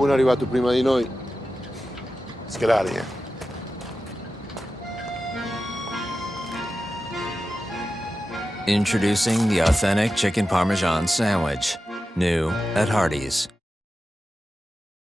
qualcuno è arrivato prima di noi. Let's get out of here. Introducing the authentic chicken Parmesan sandwich. New at Hardee's.